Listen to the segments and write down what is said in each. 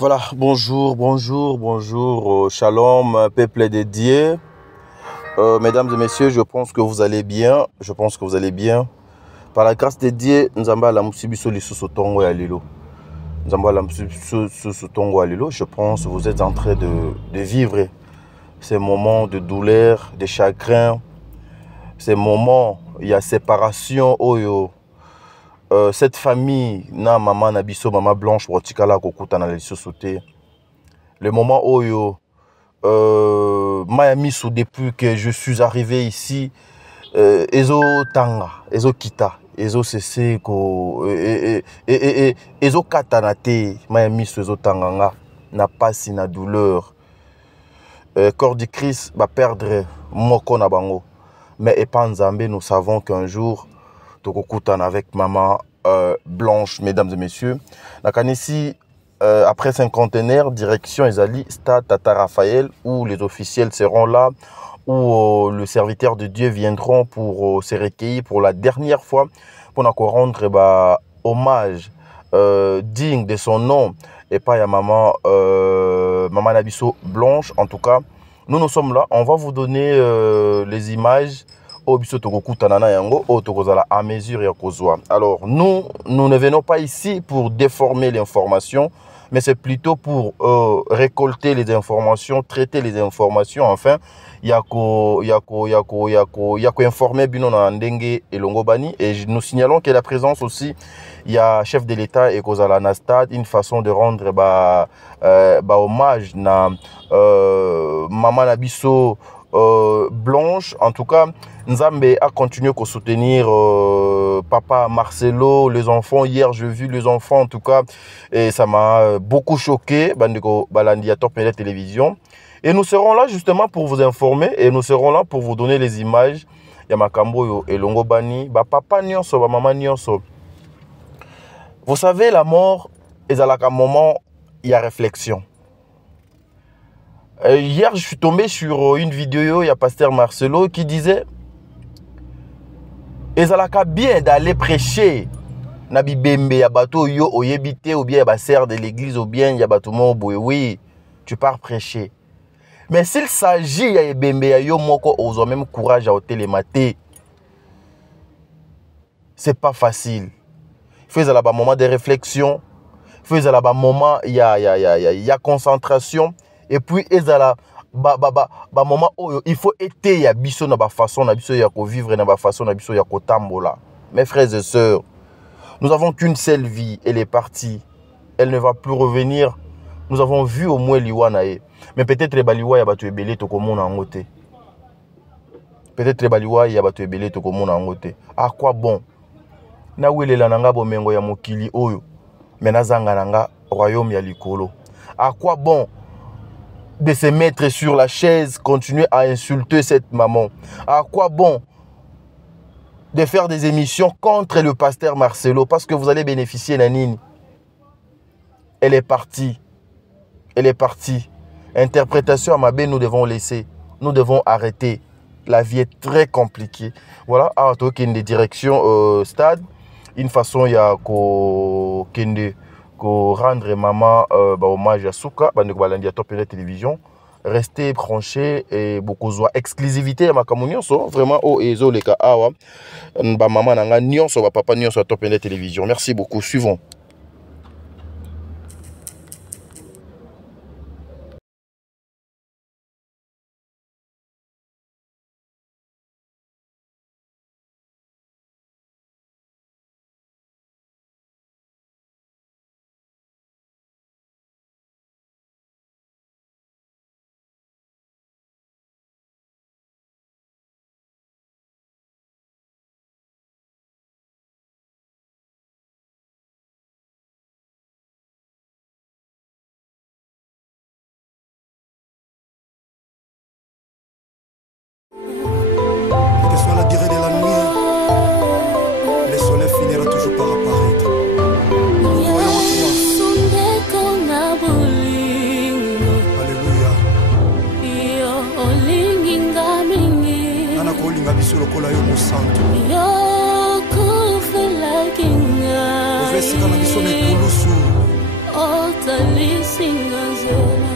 Voilà, bonjour, shalom, peuple dédié. Mesdames et messieurs, je pense que vous allez bien. Par la grâce de Dieu, nous avons la musibiso lisusu tongo ya lelo. Je pense que vous êtes en train de vivre ces moments de douleur, de chagrin, ces moments, il y a séparation, cette famille, na maman na biso, maman blanche, watikala kokuta na lisusu te. Le moment où Miami, depuis que je suis arrivé ici, Ezo Tanga, Ezo Kita, Ezo Seseko, Ezo Katanate, Miami, Ezo Tanga, n'a pas si na douleur. Corps du Christ va perdre Moko na bango. Mais Epanzambe, nous savons qu'un jour, Tokokutan avec maman blanche, mesdames et messieurs. Nakanisi, après cinquantenaire, direction Ezali, Stade Tata Raphaël, où les officiels seront là, où les serviteurs de Dieu viendront pour se recueillir pour la dernière fois, pour nous rendre hommage digne de son nom, et pas à maman, maman Nabiso Blanche. En tout cas, nous sommes là, on va vous donner les images. À mesure et alors nous ne venons pas ici pour déformer l'information, mais c'est plutôt pour récolter les informations, traiter les informations. Enfin, yako informer bino na ndenge et longobani. Et nous signalons que la présence aussi, il y a chef de l'État et Kozala na stade, une façon de rendre hommage na maman Nabiso Blanche. En tout cas, Nzambe a continué à soutenir papa Marcelo, les enfants. Hier, j'ai vu les enfants, en tout cas, et ça m'a beaucoup choqué. Bandeko Balandi à Top Media Télévision. Et nous serons là justement pour vous informer et nous serons là pour vous donner les images. Yamakambo et Longobani, papa nyonso, maman nyonso. Vous savez, la mort est à un moment, il y a réflexion. Hier, je suis tombé sur une vidéo, il y a pasteur Marcelo qui disait ezalaka bien d'aller prêcher na bibembe ya bato yo oyebite ou bien ya basser de l'église ou bien ya bato mo boye. Oui, tu pars prêcher. Mais s'il s'agit ya bembe ya yo moko ozo même courage à télémater. C'est pas facile. Fais là bas moment de réflexion, fais là bas moment il y a concentration et puis ezala moment où il faut être ya biso na ba façon na biso ya ko vivre na ba façon na biso ya ko tambola. Mes frères et sœurs, nous avons qu'une seule vie, elle est partie, elle ne va plus revenir. Nous avons vu au moins liwa na ye, mais peut-être les baliwa ya batu ebele to komona ngote. Peut-être les baliwa ya batu ebele to komona ngote. À quoi bon? Na welela nanga bomengo ya mokili oyo, mena zanga nanga royaume ya likolo. À quoi bon de se mettre sur la chaise, continuer à insulter cette maman? À quoi bon de faire des émissions contre le pasteur Marcelo parce que vous allez bénéficier Nanine? Elle est partie. Elle est partie. Interprétation à Mabé, nous devons laisser. Nous devons arrêter. La vie est très compliquée. Voilà, à une direction stade. Une façon, il y a rendre maman hommage à Souka, Top Media Télévision. Restez branchés et beaucoup de exclusivité à ma communion. Vraiment, ezo les cas, maman nanga nyonso, papa nyonso à Top Media Télévision. Merci beaucoup. Suivons.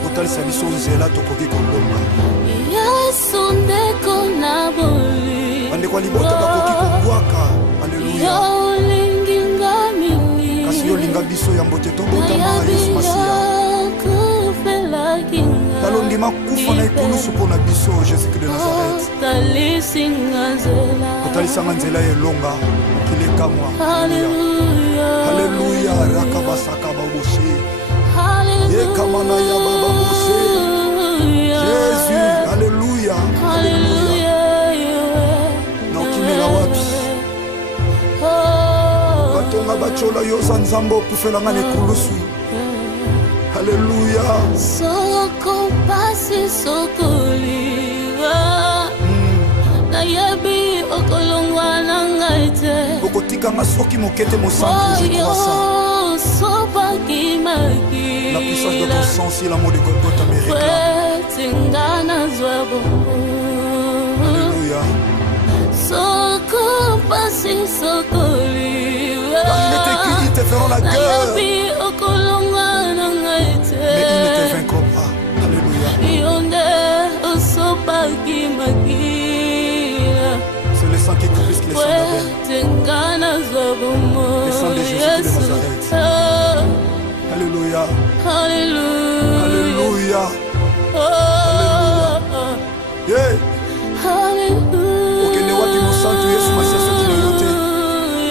otalisa biso nzela tokoki kolonga bandeko ya libota bakoki kobwaka. Alleluya. Kasi yo linga biso ya mbote tobotama Yesu Masiya. Talondima kufa na ekulusu mpona biso Jésus-Christ de Nazareth. Otalisanga nzela elonga mokili ekamwa. Alleluya. Rakabasaka baboshe yekamana ya baba boshe Jésus. Alleluya. Na okimela wapi batonga bachola yoza nzambe okufelanga na ekulusu. Alléluia. Soko pasi sokoliwa. Nayebi okolongwa na ngaite. Okotika masoki mokete mosantu je crois ça. Sopa kimaki. La puissance de ton sang si l'amour de Golgotha me réclame. Tingana zwabo. Alléluia. Soko pasi sokoliwa. Quand il est écrit, ils te feront la guerre. Nayebi okolongwa na ngaite. Mais il ne te vaincront pas. Alléluia. C'est le sang qui confisque les sangs d'Abel. Le sang de Jésus de Nazareth. Alléluia. Alléluia. Alléluia. Okende wapi mosantu Yesu Masiya soki na yote.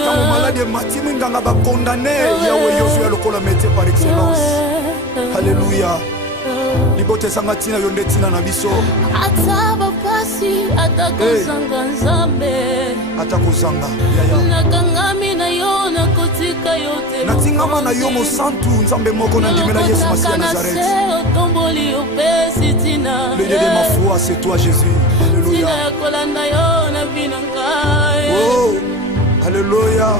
Tango maladi matimi nganga ba condamné yawe Yoshua lokola métier par excellence. Alléluia. Libote sanga tina yonde tina na biso. Ataba pasi atakozanga nzambe. Atakozanga yaya. Nakangami na yo na kotika yote. Natingama na yo mosantu nzambe moko na ndimela Yesu Masiya Nazareth. Tomboli opesi tina. Le Dieu de ma foi c'est toi Jésus. Alléluia. Tina kolanda yo na binanga. Oh. Alléluia.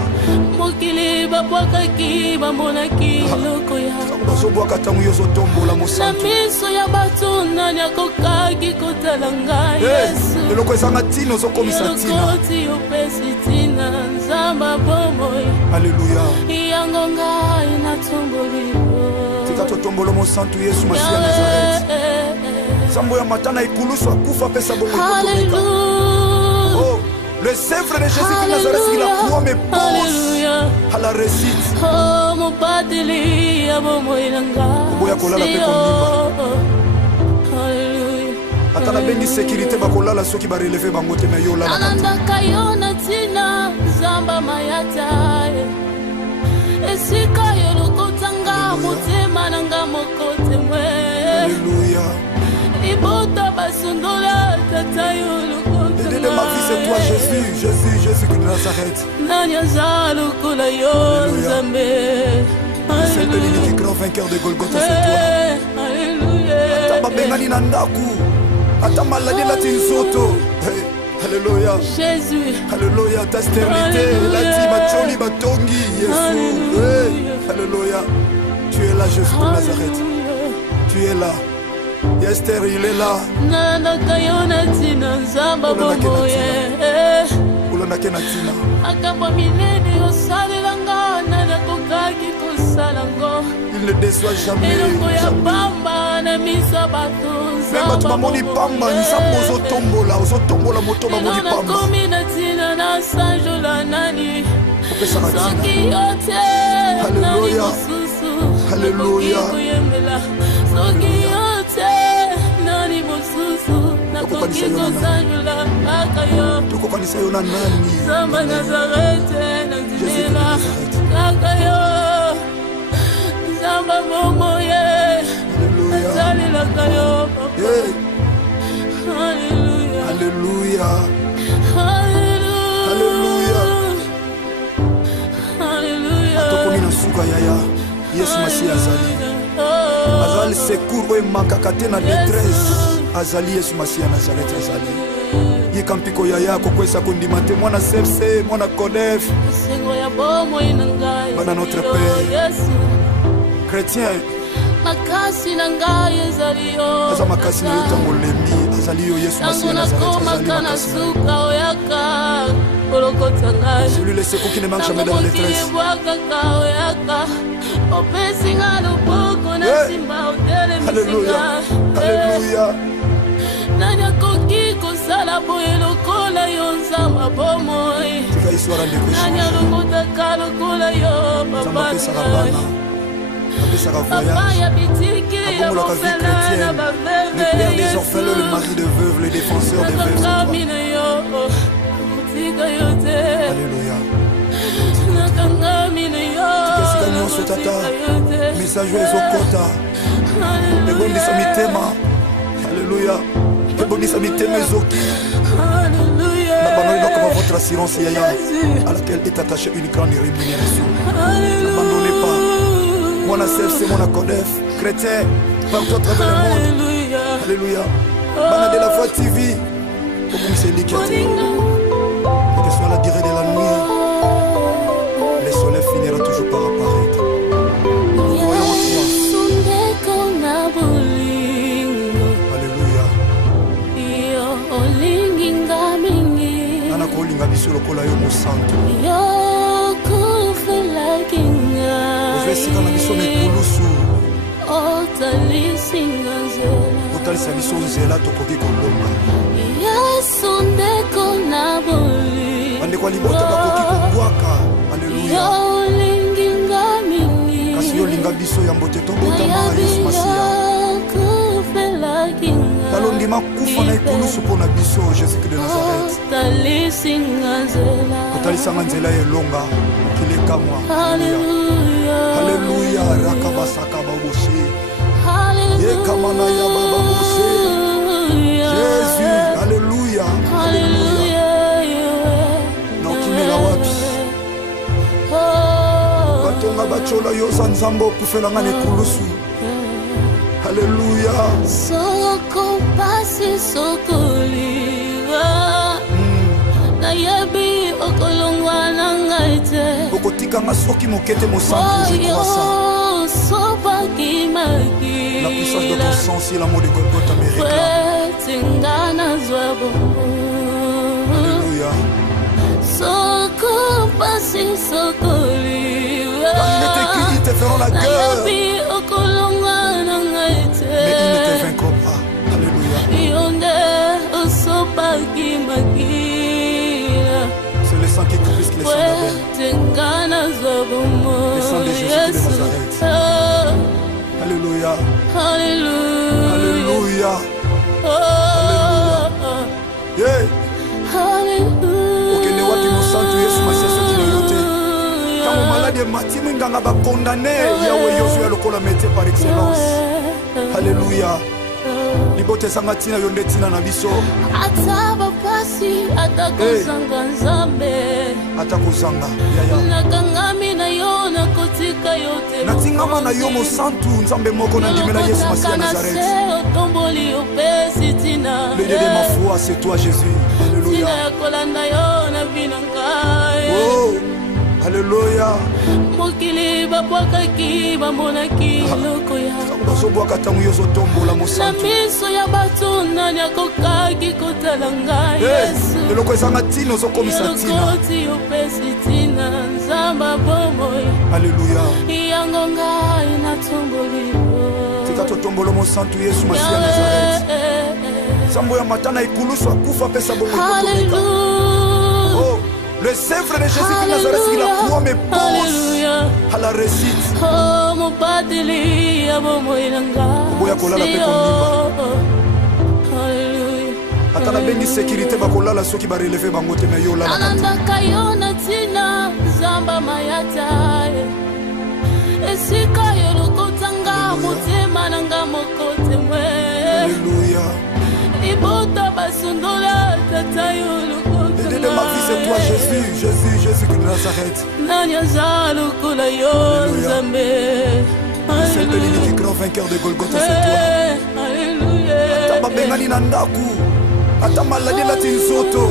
Mokili babwakaki bamonaki loko ya bazobwaka tango yozo tombola mosantu. Na miso ya bato nani akokaki kotala ngai Yesu. Eloko ezanga tina ozokomisa tina. Elokoti opesi tina nzamba bomoi. Alléluia. Yango ngai natomboli. Tika totombola mosantu Yesu Masiya Nazareth. Sambo ya matana ikulusu akufa pesa bomoi kotomeka. Oh. Le sèvre de Jésus de Nazareth, il a croix me pose à la récite. Oh, mon pateli, Oboya kolala pe kondimba. Atala bengi sécurité bakolala soki ba relever bango te na yo la. Ananda kayona tina zamba mayata. Esika yo lokotanga motema nanga mokote mwe. Alléluia. Ibota basundola tata yo. De ma vie c'est toi Jésus, Jésus, Jésus de Nazareth. Alléluia. Le seul unique grand vainqueur de Golgotha c'est toi. Alléluia. Atababengani nandaku, atamaladi la tinsoto. Alléluia. Jésus. Alléluia. Ta stérilité, la timacholi batongi, Jésus. Alléluia. Tu es là Jésus de Nazareth. Tu es là. Esther, il est là. Nana kayona tina nzamba bomoye. Ulona kena tina. Akamba minene osalelanga nana kokaki kosalango. Il ne déçoit jamais. Eloko ya pamba na misa bato nzamba. Même tu mamoni pamba nzambo ozotombola moto mamoni pamba. Nana komi na tina na sanjola nani. Soki yote. Alléluia. Alléluia. Soki yote. Tokokanisa yo na nani? Zamba Nazareth na zimela kaka yo Zamba momoye. Alléluia. Alléluia. Alléluia. Alléluia. Alléluia. Atokomina suka yaya Yesu Masiya azali. Azali secours oyo makaka na détresse. Azali Yesu Masiya Nazareth azali. Yikampiko yaya kokwesa kondima te mwana sepse mwana kodef. Bana notre Père. Chrétien. Makasi na ngai ezali yo. Aza makasi na yo tango lembi azali yo Yesu Masiya Nazareth azali makasi. Celui le secours qui ne manque jamais dans la détresse. Alléluia. Alléluia. Le père des orphelins, le mari de veuves, le défenseur des veuves. Alléluia. Message aux kota. Ebondisa mitema. Alléluia. Ebondisa mitema ezoki. N'abandonnez pas votre assurance yaya à laquelle est attachée une grande rémunération. N'abandonnez pas. Mon ACF, c'est mon ACODEF. Chrétien, partout à travers le monde. Alléluia. Bana de la Foi TV. Comme c'est dit, que soit la durée de la nuit, le soleil finira toujours par apparaître. Voyons en toi. Alléluia. Nana kolinga biso lokola yo mosantu. Ovesika na biso mekulusu. Otalisa biso nzela tokoki kolonga. Bandeko libota bakoki kobwaka. Alléluia. Kasi yo linga biso ya mbote tobotama Yesu Masiya. Talondima kufa na ekulusu mpona biso Jésus-Christ de Nazareth. Otalisanga nzela elonga mokili ekamwa. Alléluia. Rakabasaka baboshe. Yekamana ya baba boshe. Jésus. Alléluia. Alléluia. Naokimela wapi? Batonga bachola yo za nzambo okufelanga na ekulusu. Alléluia. Soko pasi sokoliwa. Nayebi okolongwa na ngaite. Okotikanga soki mokete mosantu je crois ça. La puissance de ton sang, c'est l'amour de Golgotha me réclame. Alléluia. Quand il était écrit, ils te feront la guerre. Mais ils ne te vaincront pas. Alléluia. C'est le sang qui couvre les sang d'Abel. Le sang de Jésus de Nazareth. Alléluia. Alléluia. Alléluia. Yeah. Okende wapi mosantu Yesu Masiya soki na yote. Tango malade matimi nganga ba condamné yawe Yoshua lokola métier par excellence. Alléluia. Libote sanga tina yonde tina na biso. Ataba pasi atakozanga nzambe. Atakozanga yaya. Nakangami na yo na kotika yote. Natingama na yo mosantu nzambe moko na ndimela Yesu Masiya Nazareth. Le Dieu de ma foi, c'est toi Jésus. Alléluia. Oh, alléluia. Bazobwaka ntango yo ozotombola mosantu. Eloko ezanga ntina ozokomisa ntina. Alléluia. Tika totombola mosantu Yesu Masiya Nazareth. Sambo ya matana ikulusu akufa pesa bongo ikotomeka. Oh, le sèvre de Jésus de Nazareth, il a croix me pose à la récite. Oboya kolala pe kondimba. Atala bengi sécurité bakolala soki ba relever bango te na yo lala. Anandaka yo na tina zamba mayata. Esika yo lokotanga motema nanga mokote mwe. Alléluia. Ibota basundola tata yo lokotanga. L'idée de ma vie c'est toi Jésus, Jésus, Jésus de Nazareth. Nanya zalo kula yo nzambe. Le seul unique grand vainqueur de Golgotha c'est toi. Alléluia. Atamba bengani na ndaku. Atamba la de la tinsoto.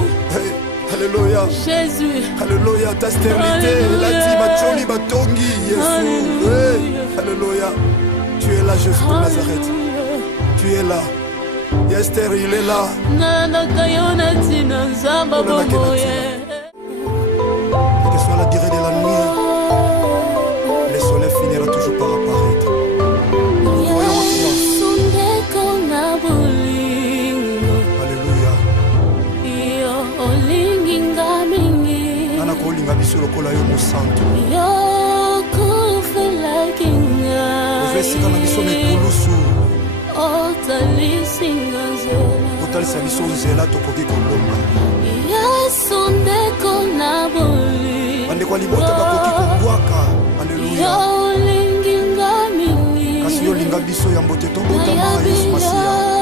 Alléluia. Jésus. Alléluia. Ta stérilité, la tima choli batongi Jésus. Alléluia. Tu es là Jésus de Nazareth. Tu es là. Esther, il est là. Nana kayona tina zamba bomoye. biso lokola yo mosantu. Yokufelakinga Ovesika na biso mekulusu. Otalisinga nzela Otalisa biso nzela tokoki kolonga. Yesu ndeko na boli Bande kwa libota bakoki kobwaka. Alléluia. Yolingi ngamili Kasi yo linga biso ya mbote tobotama Yesu Masia.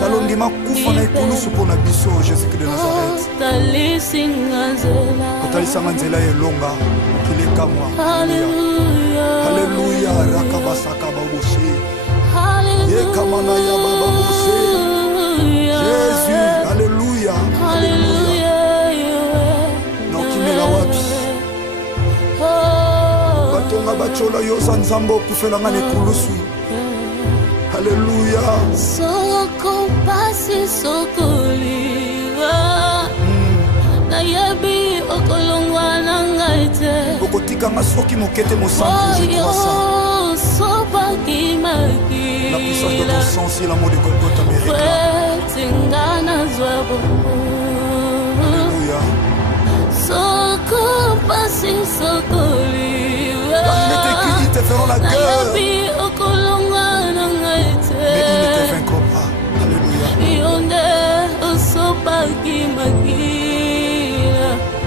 Talondima kufa na ekulusu pona biso Jésus de Nazareth. Otalisa nzela elonga kileka mwa. Alléluia. Alléluia. Rakabasaka baboshe. Yekamana ya baba boshe. Jésus. Alléluia. Alléluia. Na okimela wapi? Batonga bachola yo sanzambo kufela ngane kulusu. Alléluia. Soko pasi sokoliwa na yebi okolongwa na ngaite Okotika masoki mokete mosantu je crois ça. sopa kimaki La puissance de ton sang c'est l'amour de Golgotha mérite. tingana zwabo Alléluia. soko pasi sokoliwa Ils te feront la na guerre yebi okolongwa na ngaite mais ils ne te vaincront pas. Alléluia. Yonde osopa kimakila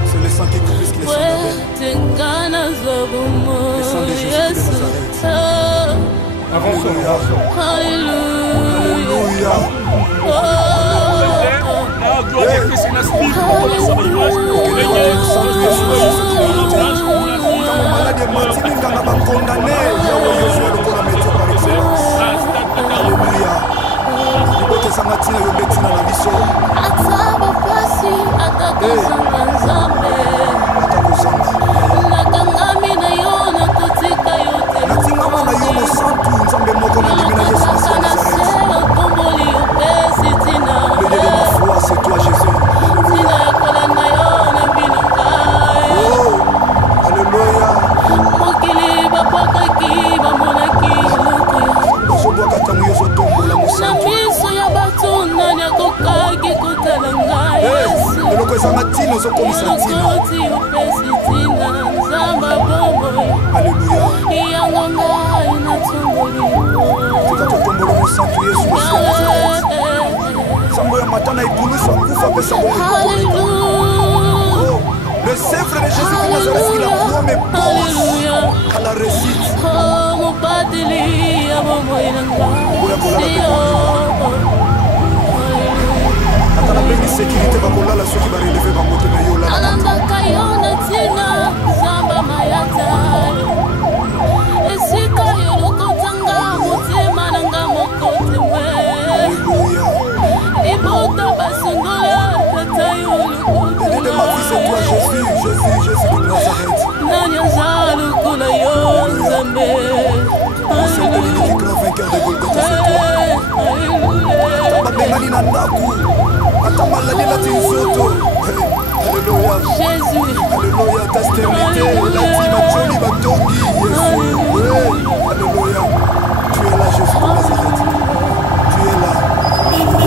C'est le sang qui est plus que le sang d'Abel. Tengana zobumo Le sang de Jésus de Nazareth. Alléluia. Alléluia. Alléluia. Malade matini nganga bakondane yawe Yoshua lokola métier par excellence. Alléluia. Libote sangatina yo betina na biso. Ataba pasi atakuzanga nzambe Atakuzanga. nakangami na yo nakotika yo te Natingama na yo mosantu nzambe moko na ndimi na Yesu Masia nakanga na Nazareth. se otomboli yo pesi tina Le Dieu de ma foi, c'est toi Jésus. tina yakolanda yo na mbino ngai Oh, Alléluia. mokili bapwakaki bamonaki eloko ya Ozobwaka ntango yo ozotombola na mosantu. miso ya bato nani akokaki kotala ngai yesu Eloko ezanga ntina ozokomisa ntina. okoti opesi ntina nzamba bomoi Alléluia. yango ngai natomboli Tika totombola mosantu Yesu Masia Nazareth. Sango ya matana ikulusu akufa pesa bongo ikokoleka. Alléluia. Oh, le sèvre de Jésus de Nazareth qui la promet pose à la réussite. Oh, mobateli ya bomoi na ngai Ata nabengi sécurité bakolala soki bareleve bango te na yo olala. alambaka yo na ntina zamba mayata esika yo lokotanga motema na nga moko temwe Alléluia. libota basundola tata yo L'idée de ma vie c'est toi Jésus, Jésus, Jésus de Nazareth. nani aza lokola yo nzambe Seul de l'unique grand vainqueur de Golgotha c'est toi. Ata babengani na ndaku, ata maladi lati nzoto. Alléluia. Jésus Alléluia, ta stérilité, lati bacholi batongi Yesu. Alléluia. Tu es là Jésus de Nazareth. Tu es là.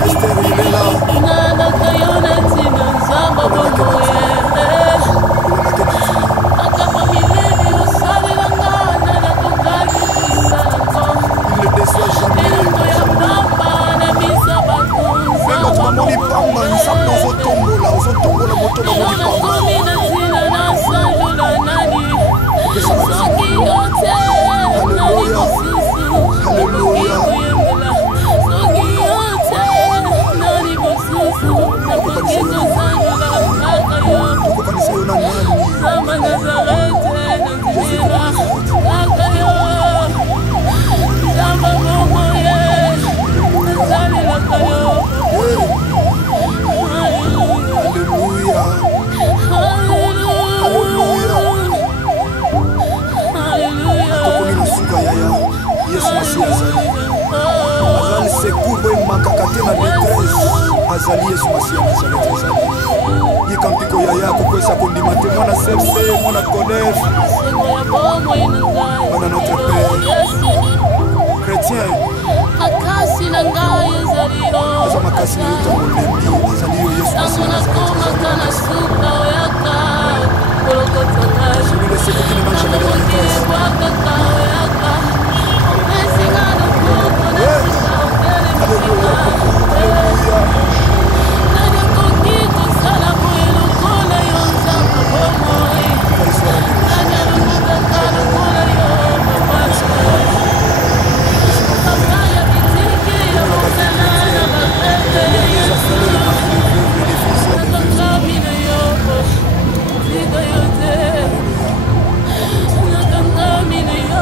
Esther il est là. nanaka yo na ntina nzamba bomoye akapa minene osalelanga nanakokaki kosalako Il ne déçoit jamais. eloko ya pamba na miso bato Même quand tu m'as moni pamba, nous sommes dans un tombeau là, moto bamoni pamba. nakomi na ntina nasanjola nani soki yo te nani mosusu Alléluia. okiyemela soki yo te nani mosusu nakoki kosanjola kaka yo Tokokanisa yo na nani? Zamba Nazarete na nzira kaka yo Zamba momoye nazalelaka yo Alléluia. Alléluia. Tokomi na suka yaya. Yesu Masia azali. Azali secours boy makaka te na détresse. Azali Yesu Masia Nazareth azali. Yika mpiko yaya kokwesa kondima te mwana sepse mwana konef. Mwana notre Père. Chrétien. makasi na ngai ezali yo ntango nakomaka na suka oyaka kolokota ngai ebwakaka oyaka esinga loboko nasika otelemisiga nani akoki kosala boye lokola yo nzamba bomoi nani alobokaka lokola yo papa ya bitiki ya mosala na bapete yesu nakangami na yo tika yo te nakangami na yo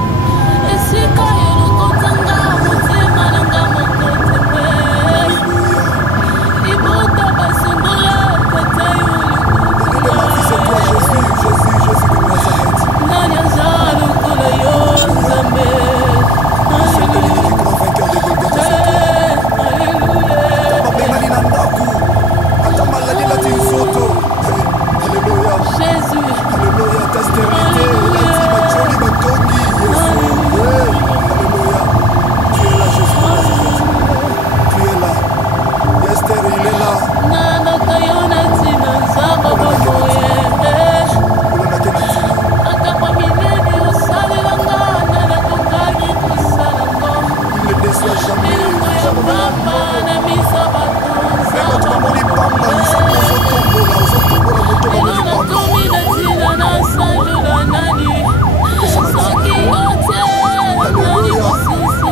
Sécurité, Yesu ya jamais. milungu ya pamba na miso batunza Même tu m'as moni pamba, nous sommes aux autombola moto milungu pamba. tumi na tina na sanjula nani soki ote nani mosusu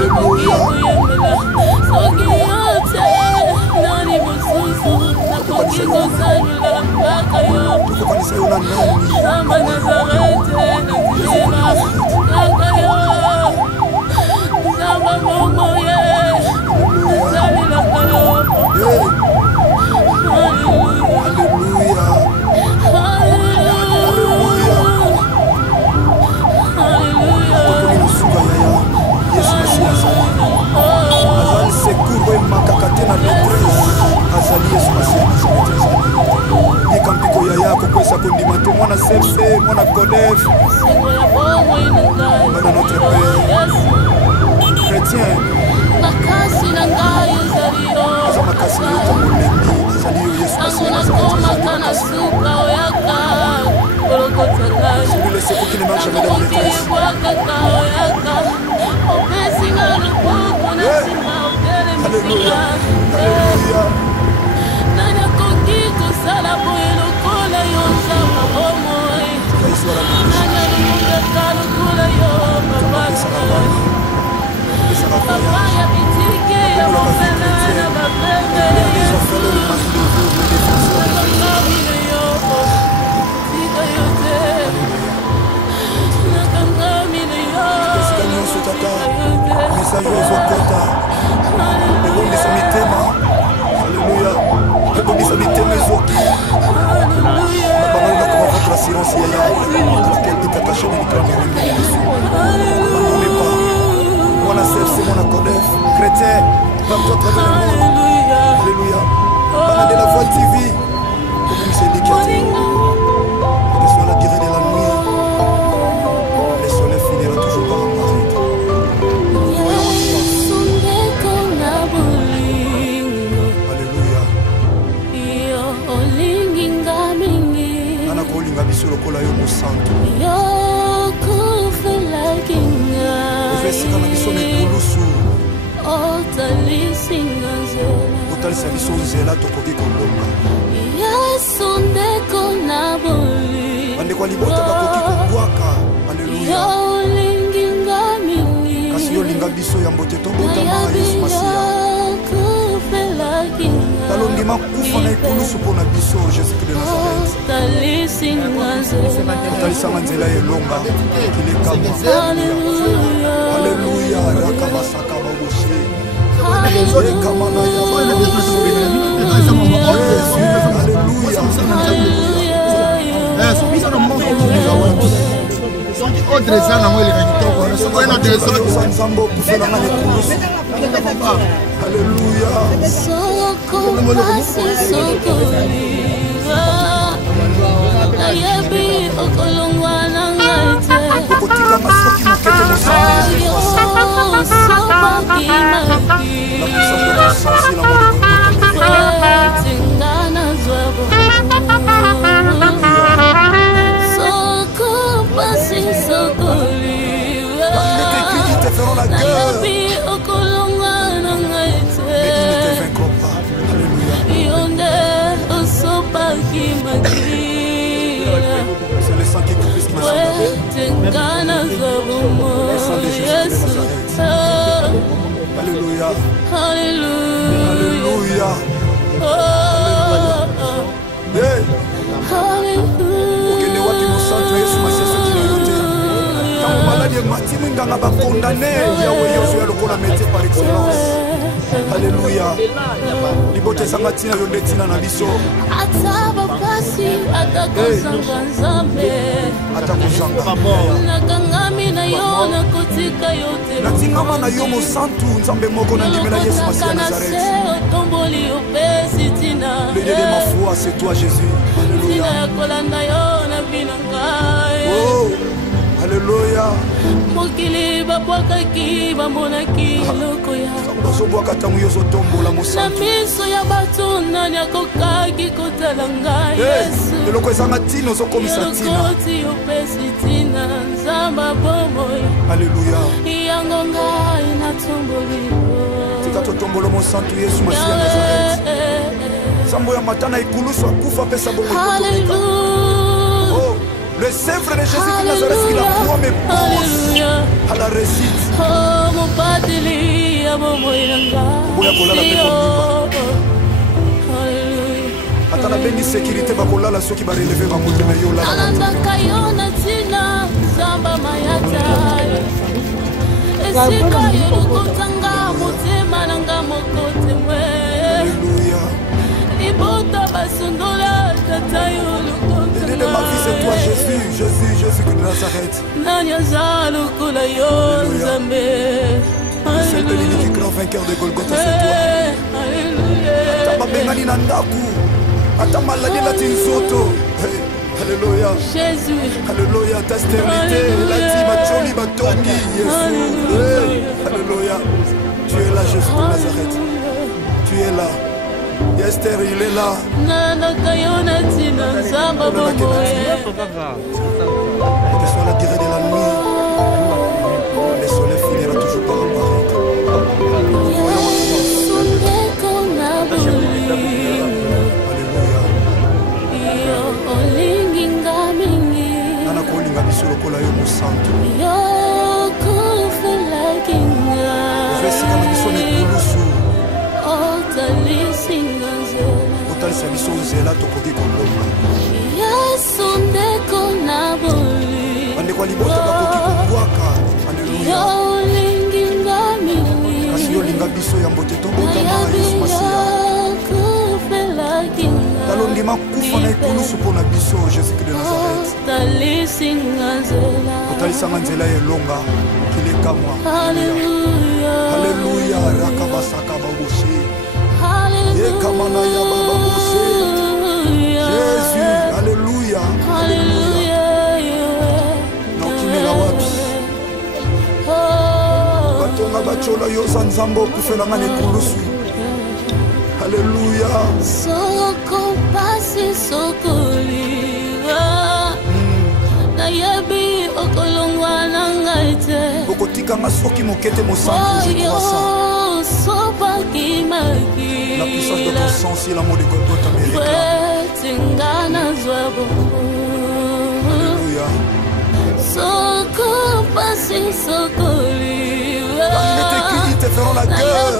nakokiyemela soki ote nani mosusu nakoki kosanjula kaka yo Tukokanisa yo na nani? Samba Nazarete nazilima kaka yo Samba bongo ye nazalilaka yo Alléluia. Tokoli na suka yaya. Yesu Masiya azali. Azali secours et makakate na détresse. Azali Yesu Masiya Nazareth azali. Yeka mpiko yaya kokwesa kondima te mwana CFC, mwana Kodef. Bana notre Père. Chrétien. makasi na ngai ezali yo Aza makasi yo tamolembi. Azali yo Yesu ntango Masiya Nazareth nakomaka na azali. suka oyaka kolokota ngai Celui le secours qui ne marche jamais dans les détresse. okibwakaka oyaka opesinga loboko na nsima otelemisika Alléluia. nani akoki kosala boye lokola yo nzamba bomoi nani alukaka lokola yo papa ya bitike ya mopena na bapembe nakangami na yo tika yo te nakangami na yo Message ezokota. Ebondisa mitema. Alléluia. Ebondisa mitema ezoki. Na bango nakoma votre assurance yaya. Laquelle est attachée médicalement à Jésus. N'abandonnez pas. Mwana CFC, mwana Kodef. Chrétien. Partout à travers le monde. Alléluia. Bana de la Voix TV. Comme c'est indiqué. Que soit la durée de la nuit. Le soleil finira toujours par apparaître. Alléluia. Nana kolinga biso lokola yo mosantu. Ovesika na biso mikulusu. Otalisa biso nzela tokoki kolonga. Bandeko ya libota bakoki kobwaka. Alléluia. Kasi yo linga biso ya mbote tobotama Yesu Masiya. Talondima kufa na ekulusu mpo na biso Jésus-Christ de Nazareth. Otalisanga nzela elonga kilekama. Alléluia. Rakabasaka baboshe. Ekama na yabana. C'est le sang qui coupe ma Alléluia. Alléluia. Hey. Okende wapi mosantu Yesu Masiya soki na yo te. Ntango maladi ematimi nganga bakondane yawe Yesu ya lokola métier par excellence. Alléluia. Libota ezanga ntina yo nde ntina na biso. Ata bapasi ata kozanga nzambe Ata kozanga. nakangami na yo nakotika yo te Natingama na yo mosantu nzambe moko na ndimela Yesu Masiya Nazareth. otomboli opesi tina Le Dieu de ma foi, c'est toi Jésus. tina Alléluia. ya kolanda yo na bina ngai Oh, alléluia. mokili babwakaki bamonaki eloko ya bazobwaka ntango yo ozotombola na mosantu. miso ya bato nani akokaki kotala ngai yesu eloko ezanga ntina ozokomisa ntina. elokoti opesi tina nzamba bomoi Alléluia. yango ngai natomboli totombolo mosantu Yesu Masiya Nazareth. Sambo ya matana ikulusu akufa pesa bongo. Oh, le Sèvre de Jésus de Nazareth qui la proie me pousse à la réussite. Oh, mon pateli, mon moyenga. Boya kolala pe komimba. Atana bengi sécurité bakolala soki ba relever ba motema yo la. Alanda kayona tina samba mayata. Esika yokotanga motema nanga mokote mwe. Alléluia. Ibota basundola tata yolokotanga. De ma vie c'est toi Jésus, Jésus, Jésus de Nazareth. Nanya zalo kula yo zambe. C'est le l'unique grand vainqueur de Golgotha, c'est toi. Alléluia. Tababengani na ndaku. Ata maladie la tinsoto. Alléluia. Jésus. Alléluia. Ta stérilité, la timacholi batongi. Alléluia. Tu es là, Jésus de Nazareth. Tu es là. Esther, il est là. Et que soit la durée de la nuit, le soleil finira toujours par apparaître. Alléluia. Nana kolinga biso lokola yo mosantu. Vesika na biso nekulusu. Otalisa biso nzela tokoki kolonga. Bandeko ya libota bakoki kobwaka. Alléluia. Kasi yo linga biso ya mbote tobotama Yesu Masiya. Talondima kufa na ekulusu mpona biso Jésus de Nazareth. Otalisanga nzela elonga kilekamwa. Alléluia. Rakabasaka baboshe. Yekamana ya baboshe. Jésus. Alléluia. Alléluia. Naokimela wapi? Batonga bachola yoza nzambo okufelanga na ekulusu. Alléluia. Soko pasi sokoliwa. Nayebi okolongwa nangaite. Okotikanga soki mokete mosantu je crois ça. La puissance de ton sang, si l'amour de Golgotha me réclame. Alléluia. Quand il était qui te feront la gueule.